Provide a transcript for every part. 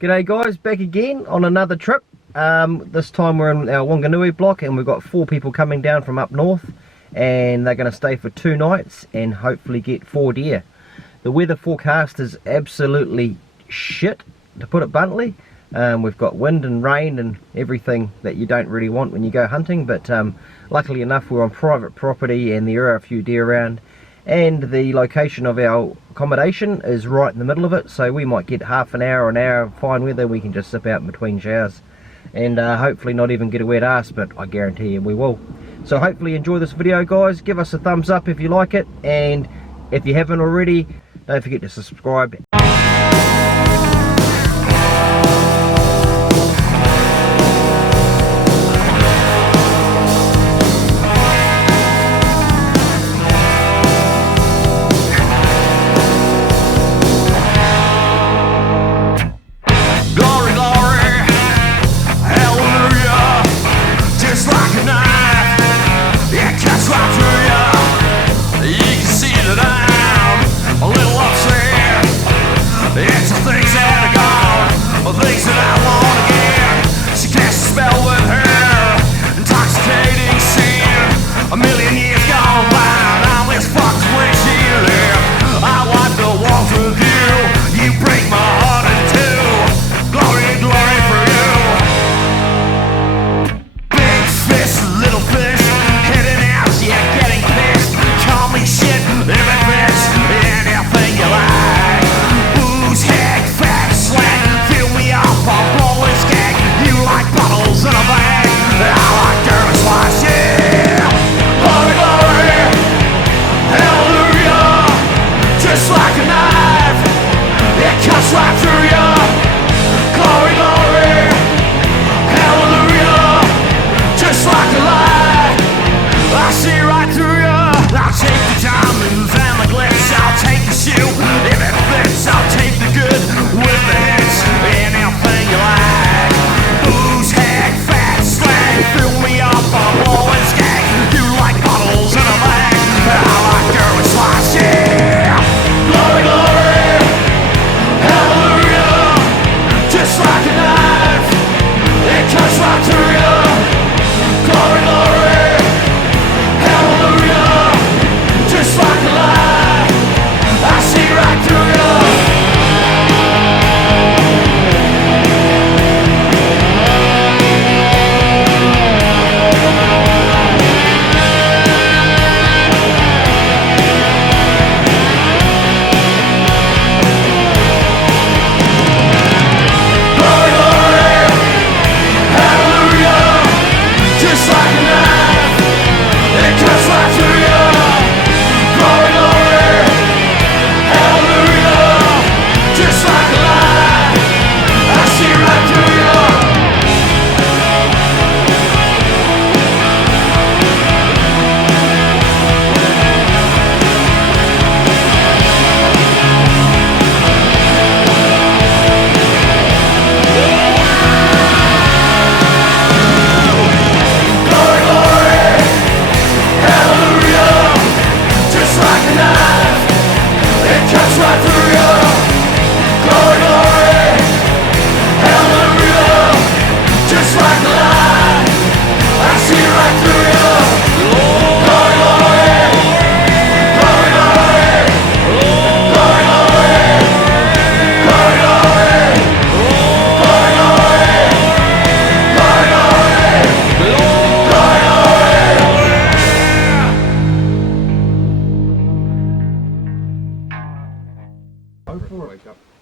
G'day guys, back again on another trip. This time we're in our Wanganui block and we've got 4 people coming down from up north, and they're going to stay for 2 nights and hopefully get 4 deer. The weather forecast is absolutely shit, to put it bluntly. We've got wind and rain and everything that you don't really want when you go hunting, but luckily enough we're on private property and there are a few deer around, and the location of our accommodation is right in the middle of it, so we might get half an hour or an hour of fine weather. We can just zip out in between showers and hopefully not even get a wet ass, but I guarantee you we will. So hopefully enjoy this video guys, give us a thumbs up if you like it, and if you haven't already, don't forget to subscribe.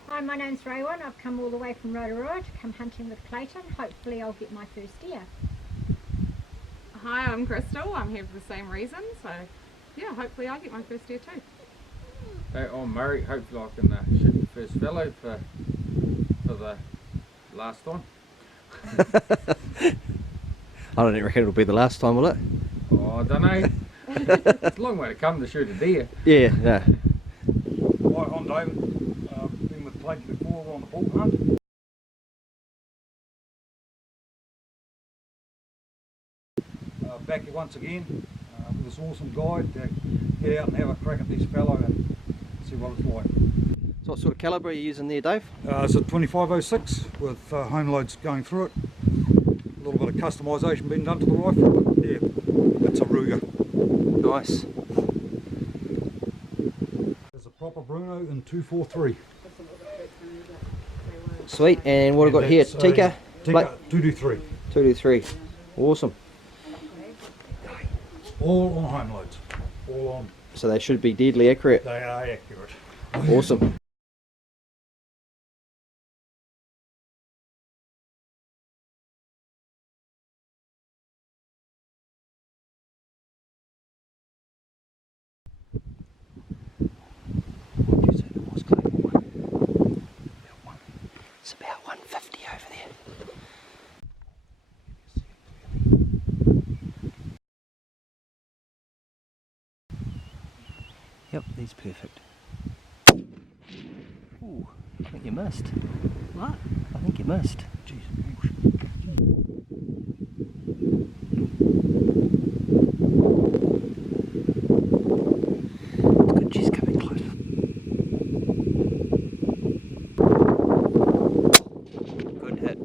Hi, my name's Rowan. I've come all the way from Rotorua to come hunting with Clayton. Hopefully I'll get my first deer. Hi, I'm Crystal. I'm here for the same reason, so yeah, hopefully I'll get my first deer too. Hey, I'm Murray. Hopefully I can shoot the first fallow for the last time. I don't reckon it'll be the last time, will it? Oh, I don't know. It's a long way to come to shoot a deer. Yeah, yeah. Hi, I'm David. Been with Clayton before on the bull hunt. Back here once again with this awesome guide to get out and have a crack at this fallow and see what it's like. So what sort of calibre are you using there, Dave? It's a 2506 with home loads going through it. A little bit of customisation being done to the rifle, but yeah, it's a Ruger. Nice. There's a proper Bruno in 243. Sweet, and what have we got here? That's a Tika? Tika 223. 223. Awesome. All on home loads. All on. So they should be deadly accurate. They are accurate. Awesome. It's about 150 over there. Yep, he's perfect. Ooh, I think you missed. What? I think you missed. Jeez. Good, she's coming close. Good hit.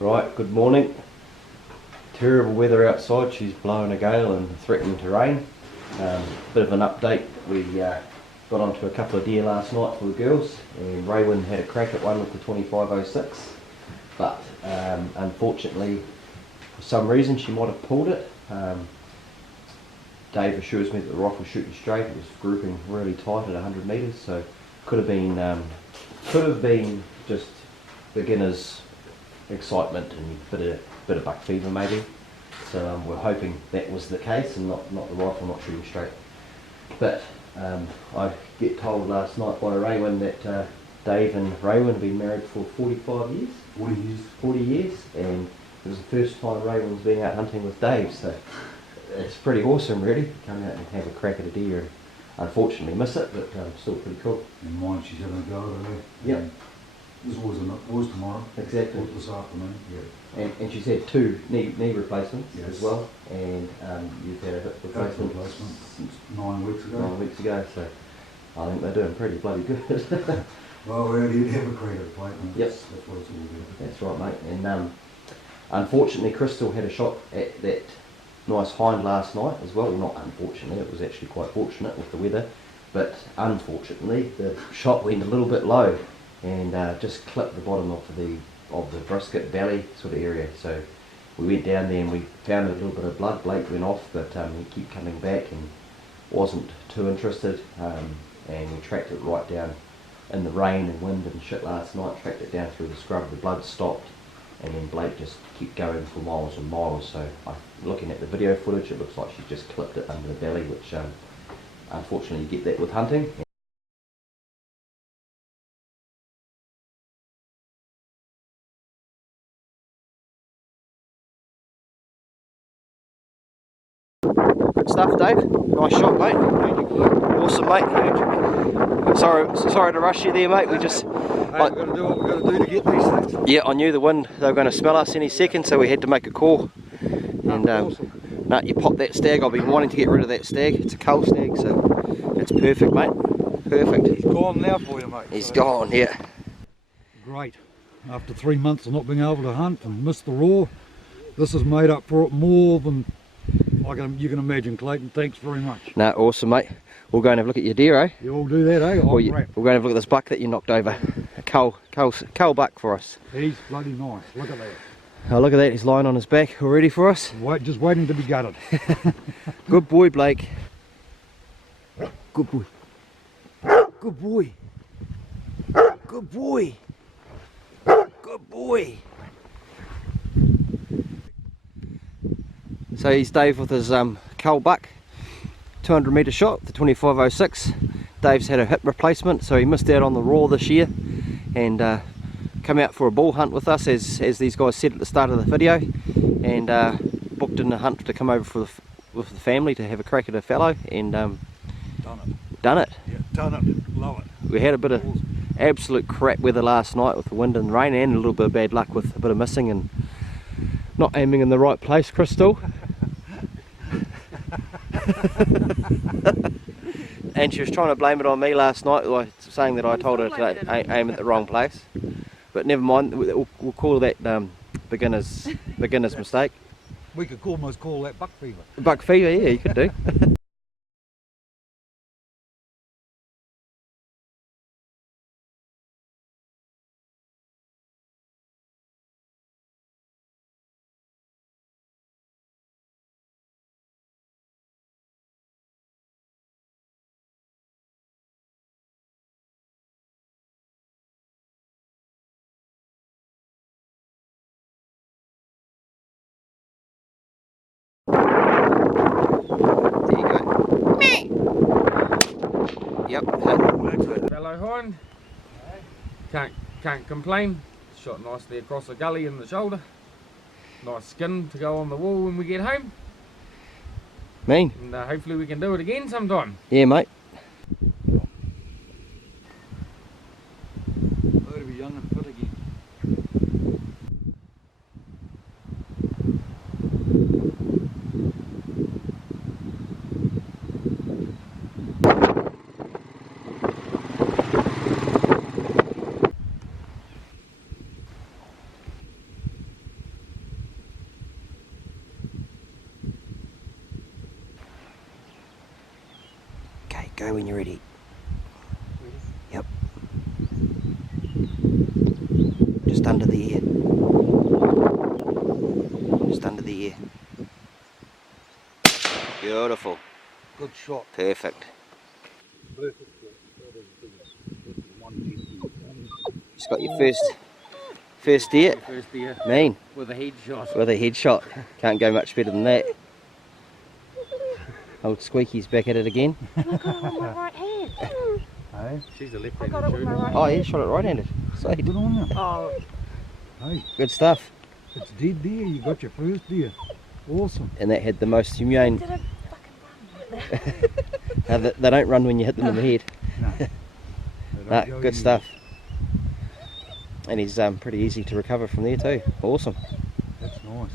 Right, good morning. Terrible weather outside, she's blowing a gale and threatening to rain. Bit of an update, we got onto a couple of deer last night for the girls, and Raywin had a crack at one with the 2506, but unfortunately for some reason she might have pulled it. Dave assures me that the rifle was shooting straight, it was grouping really tight at 100 metres, so could have been just beginners excitement and bit of buck fever maybe. So we're hoping that was the case and not the rifle not shooting straight. But I get told last night by Raywin that Dave and Raywin have been married for 45 years. 40 years. 40 years, and it was the first time Raywin's been out hunting with Dave, so it's pretty awesome really to come out and have a crack at a deer and unfortunately miss it, but still pretty cool. And mine, she's having a go at it. Yep. There's always tomorrow. Exactly. Or this afternoon. Yeah. And she's had 2 knee replacements Yes. as well, and you've had a hip replacement Replacement 9 weeks ago. 9 weeks ago, so I think they're doing pretty bloody good. Well, we already have a credit plate. And Yep. That's what it's all about. That's right, mate. And unfortunately, Crystal had a shot at that nice hind last night as well. Not unfortunately, it was actually quite fortunate with the weather, but unfortunately, the shot went a little bit low and just clipped the bottom of the brisket belly sort of area. So we went down there and we found a little bit of blood. Blake went off, but he kept coming back and wasn't too interested. And we tracked it right down in the rain and wind and shit last night. Tracked it down through the scrub. The blood stopped, and then Blake just kept going for miles and miles. So looking at the video footage, it looks like she just clipped it under the belly, which unfortunately you get that with hunting. Good stuff, Dave. Nice shot, mate. Awesome, mate. Sorry to rush you there, mate. We just. Hey, we've got to do what we've got to do to get these things. Yeah, I knew the wind. They were going to smell us any second, so we had to make a call. And Awesome. no, you pop that stag. I've been wanting to get rid of that stag. It's a cull stag, so it's perfect, mate. Perfect. He's gone now for you, mate. He's So, gone, yeah. Great. After 3 months of not being able to hunt and miss the raw, this has made up for it more than you can imagine, Clayton. Thanks very much. No, awesome, mate. We'll go and have a look at your deer, eh? You all do that, eh? Or Oh, great. we'll go and have a look at this buck that you knocked over. A cull buck for us. He's bloody nice. Look at that. Oh, look at that. He's lying on his back all ready for us. Just waiting to be gutted. Good boy, Blake. Good boy. Good boy. Good boy. Good boy. So he's Dave with his cull buck, 200 metre shot, the 2506. Dave's had a hip replacement, so he missed out on the raw this year, and come out for a bull hunt with us, as these guys said at the start of the video, and booked in a hunt to come over with the family to have a crack at a fallow, and Done it. done it. Yeah, done it. Love it. We had a bit of Absolute crap weather last night with the wind and rain, and a little bit of bad luck with a bit of missing and not aiming in the right place, Crystal. And she was trying to blame it on me last night, like saying that I told her to aim at the wrong place. But never mind, we'll call that beginner's mistake. We could almost call that buck fever. Buck fever, yeah, you could do. Yep. Fellow hind. Can't complain. Shot nicely across the gully and the shoulder. Nice skin to go on the wall when we get home. Mean. And hopefully we can do it again sometime. Yeah, mate. Oh, to be young and fit again. Okay, go when you're ready. Yep. Just under the ear. Just under the ear. Beautiful. Good shot. Perfect. Just got your first deer. First deer Mean. with a headshot. With a headshot. Can't go much better than that. Old Squeaky's back at it again. I got it with my right hand. Hey, She's a I left-handed got it with my shooter. right Oh hand. yeah, shot it right-handed. Sweet. good on you. Oh, Hey, Good stuff. it's dead deer. You got your first deer. Awesome. And that had the most humane. did it fucking run like that? They don't run when you hit them in the head. No. They don't Nah, go good easy. stuff. And he's pretty easy to recover from there too. Awesome. That's nice.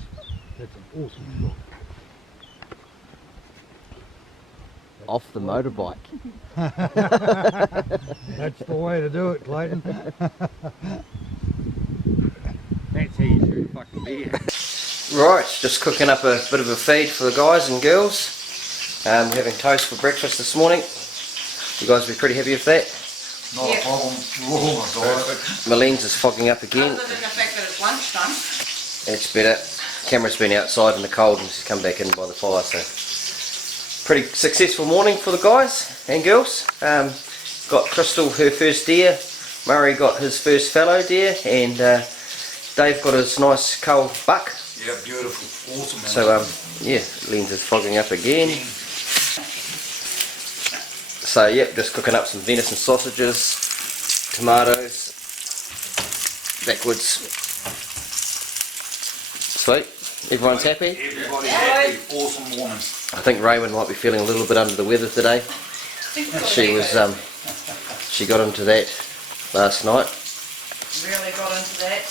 That's an awesome shot. Off the motorbike. That's the way to do it, Clayton. That's how you shoot a fucking deer. Right, just cooking up a bit of a feed for the guys and girls. We're having toast for breakfast this morning. You guys will be pretty happy with that. Not a problem. We're almost alright. Malene's is fogging up again. Other than the fact that it's lunchtime. It's better. Camera's been outside in the cold and she's come back in by the fire, so pretty successful morning for the guys and girls. Got Crystal her first deer, Murray got his first fallow deer, and Dave got his nice cull buck. Yeah, beautiful. Awesome. Man. So yeah, Len's is fogging up again. So yep, just cooking up some venison sausages, tomatoes, backwards. Sweet. Everyone's happy? Everybody's happy. Awesome woman. I think Raymond might be feeling a little bit under the weather today. She was she got into that last night. Really got into that.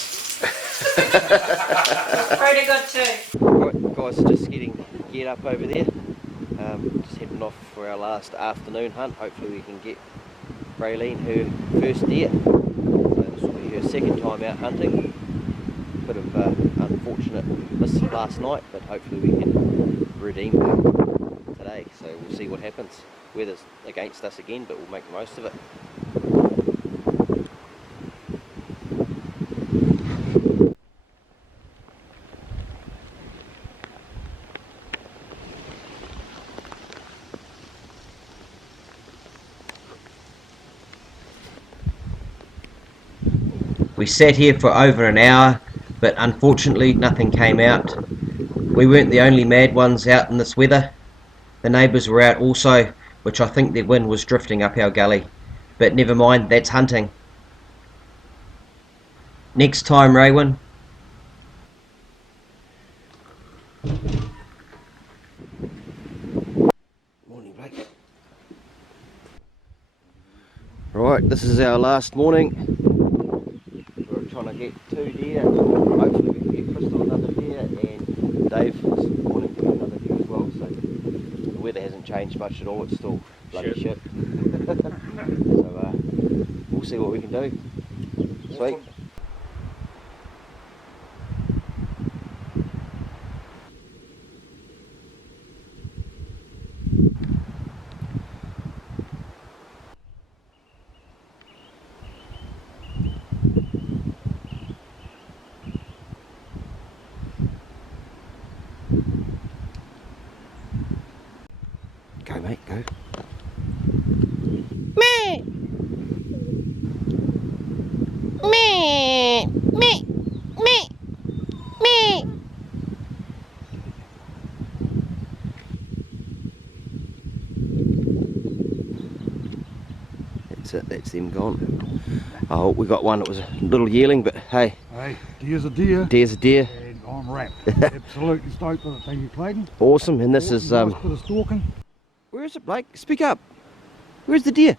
Pretty good too. Right, guys, just getting geared up over there. Just heading off for our last afternoon hunt. Hopefully we can get Raylene her first deer. So this will be her second time out hunting. Bit of unfortunate miss last night, but hopefully we can redeem her today. So we'll see what happens. Weather's against us again, but we'll make the most of it. We sat here for over an hour, but unfortunately nothing came out. We weren't the only mad ones out in this weather. The neighbours were out also, which I think their wind was drifting up our gully. But never mind, that's hunting. Next time, Raywin. Morning, Blake. Right, Right, this is our last morning. We're trying to get 2 deer. Hopefully we can get Crystal another deer, and Dave is wanting to get another deer as well. So the weather hasn't changed much at all. It's still bloody shit. So we'll see what we can do. Sweet. Go mate, go. Meh. Meh. Meh. Meh. Meh. That's it, that's them gone. Oh, we got one that was a little yearling, but hey. Hey, deer's a deer. Deer's a deer. And I'm wrapped. Absolutely stoked with it. Thank you, Clayton. Awesome, and this is Nice bit of stalking. where is it, Blake? Speak up. Where's the deer?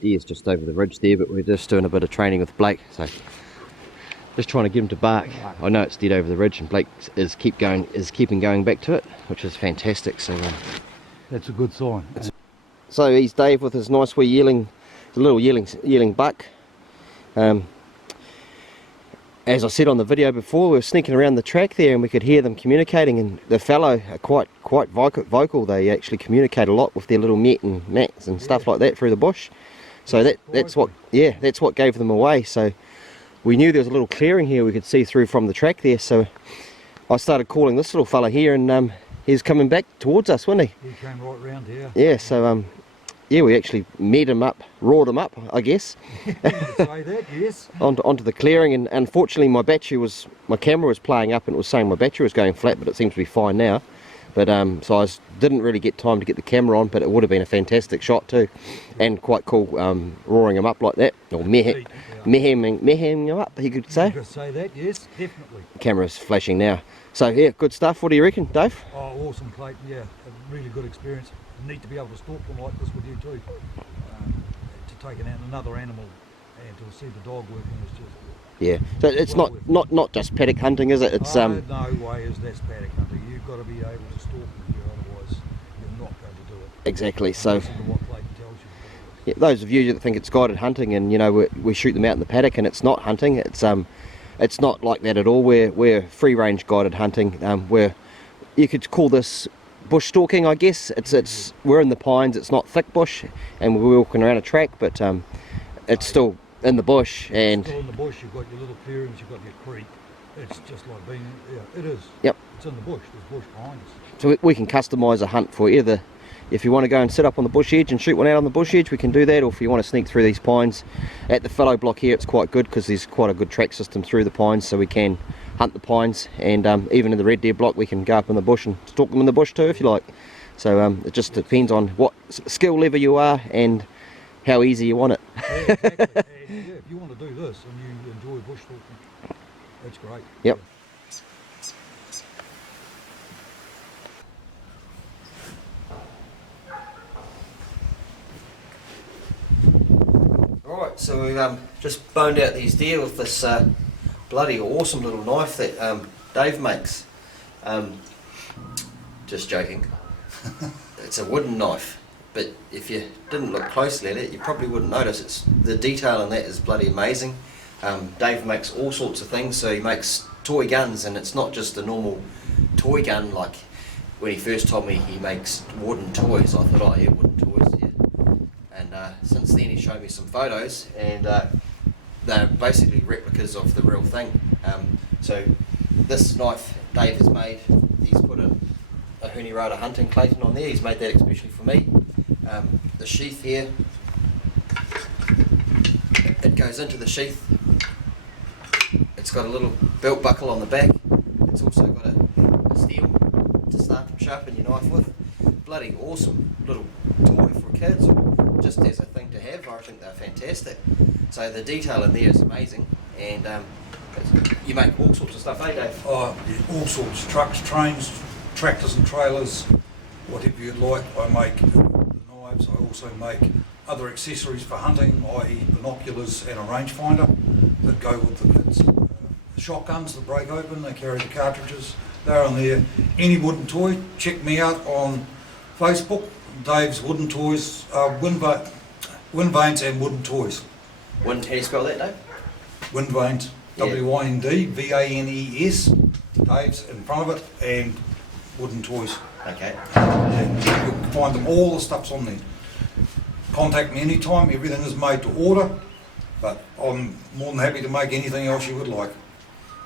Deer's just over the ridge there, but we're just doing a bit of training with Blake, so just trying to get him to bark. I know it's dead over the ridge, and Blake is keeping going back to it, which is fantastic. So That's a good sign. so he's Dave with his nice wee yearling, the little yearling buck. As I said on the video before, we were sneaking around the track there and we could hear them communicating, and the fallow are quite vocal. They actually communicate a lot with their little met and mats and stuff like that through the bush. So that's what gave them away. So we knew there was a little clearing here we could see through from the track there. So I started calling this little fella here, and he's coming back towards us, wasn't he? He came right round here. Yeah. So yeah, we actually met him up, roared him up, I guess. You could say that, yes. onto the clearing, and unfortunately my camera was playing up and it was saying my battery was going flat, but it seems to be fine now. But so I didn't really get time to get the camera on, but it would have been a fantastic shot too, and quite cool roaring him up like that, or meheming him up, you could say. You could say that, yes, definitely. The camera's flashing now. So yeah, good stuff. What do you reckon, Dave? Oh, awesome, Clayton, yeah. A really good experience. Neat to be able to stalk them like this with you too. To take another animal and to see the dog working is just... Yeah, so it's not just paddock hunting, is it? It's no way is that paddock hunting. You've got to be able to stalk them here, otherwise you're not going to do it. Exactly. So listen to what Clayton tells you. yeah, those of you that think it's guided hunting, and you know we shoot them out in the paddock and it's not hunting, it's not like that at all. We're free range guided hunting. Where you could call this bush stalking, I guess. We're in the pines. It's not thick bush, and we're walking around a track, but it's still in the bush. And still in the bush, you've got your little clearings, you've got your creek. It's just like being, yeah, it is. Yep. It's in the bush. There's bush pines. So we can customise a hunt for either. If you want to go and sit up on the bush edge and shoot one out on the bush edge, we can do that. Or if you want to sneak through these pines, at the fallow block here, it's quite good because there's quite a good track system through the pines, so we can hunt the pines. And even in the red deer block, we can go up in the bush and stalk them in the bush too, if you like. So it just depends on what skill level you are and how easy you want it. Yeah, exactly. And yeah, if you want to do this and you enjoy bush stalking, that's great. Yep. Alright, so we've just boned out these deer with this bloody awesome little knife that Dave makes. Just joking. It's a wooden knife, but if you didn't look closely at it, you probably wouldn't notice. The detail in that is bloody amazing. Dave makes all sorts of things, so he makes toy guns, and it's not just a normal toy gun like when he first told me he makes wooden toys. I thought, oh yeah, wooden toys, yeah. And since then he showed me some photos, and they're basically replicas of the real thing. So this knife Dave has made, he's put a Rotorua hunting Clayton on there. He's made that especially for me. The sheath here, it goes into the sheath. It's got a little belt buckle on the back. It's also got a steel to start to sharpen your knife with. Bloody awesome little toy for kids, or just as a thing to have. I think they're fantastic. So the detail in there is amazing, and you make all sorts of stuff, eh Dave? Oh, yeah, all sorts. Trucks, trains, tractors and trailers, whatever you'd like. I make the knives. I also make other accessories for hunting, i.e. binoculars and a rangefinder that go with the kits. Shotguns that break open, they carry the cartridges, they're on there. Any wooden toy, check me out on Facebook, Dave's Wooden Toys, Wind Vanes and Wooden Toys. How do you spell that, Dave? Wind Vanes, Yeah. WINDVANES, Dave's in front of it, and Wooden Toys. Okay. And you'll find them, all the stuff's on there. Contact me anytime, everything is made to order, but I'm more than happy to make anything else you would like.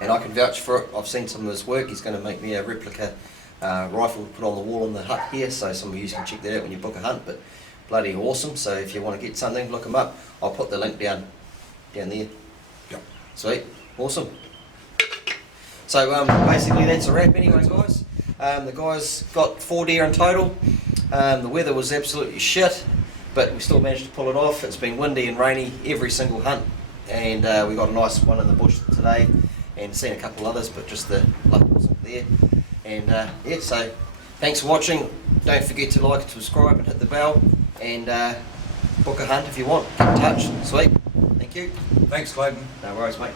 And I can vouch for it. I've seen some of his work. He's going to make me a replica rifle to put on the wall in the hut here, so some of you can check that out when you book a hunt. But bloody awesome. So if you want to get something, look him up. I'll put the link down there. Yep. Sweet. Awesome. So basically that's a wrap anyway, guys. The guys got 4 deer in total. The weather was absolutely shit, but we still managed to pull it off. It's been windy and rainy every single hunt, and we got a nice one in the bush today, and seen a couple others, but just the luck wasn't there. And yeah, so thanks for watching. Don't forget to like and subscribe and hit the bell, and book a hunt if you want. Get in touch. Sweet. Thank you. Thanks, Clayton. No worries, mate.